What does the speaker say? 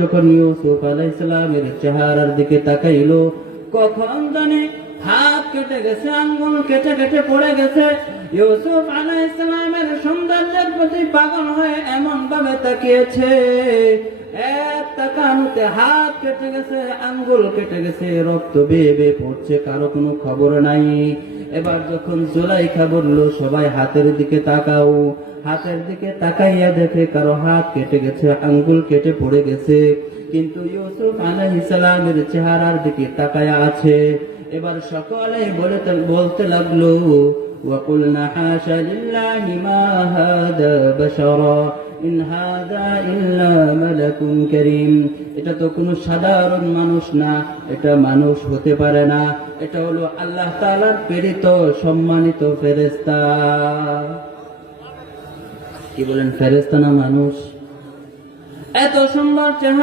যখন ইউসুফ আলাইহিস সালামের চেহারার দিকে তাকাইলো, কখন জানে হাত কেটে গেছে, আঙ্গুল কেটে কেটে পড়ে গেছে। ইউসুফ আলাইহিস সালামের সৌন্দর্যের প্রতি পাগল হয়ে এমন ভাবে তাকিয়েছে, এক তাকানোতে হাত কেটে গেছে, আঙ্গুল কেটে গেছে, রক্ত বেয়ে বেয়ে পড়ছে, কারো কোনো খবর নাই। এবার যখন জুলাইখা বলল, সবাই হাতের দিকে তাকাও, হাতের দিকে তাকাইয়া দেখে কারো হাত কেটে গেছে, আঙ্গুল কেটে পড়ে গেছে, কিন্তু ইউসুফ আলাইহিস সালামের চেহারার দিকে তাকায়া আছে। এবার সকলে বলতে লাগলো, ওয়াকুলনা হাশা লিল্লাহি মা হাদা বাশারা ইন হাদা ইল্লা মালাকুন কারীম। এটা তো কোনো সাধারণ মানুষ না, এটা মানুষ হতে পারে না, এটা হলো আল্লাহ তাআলার প্রেরিত সম্মানিত ফেরেশতা। কি বলেন, ফেরেশতা না মানুষ? এত সুন্দর চেহারা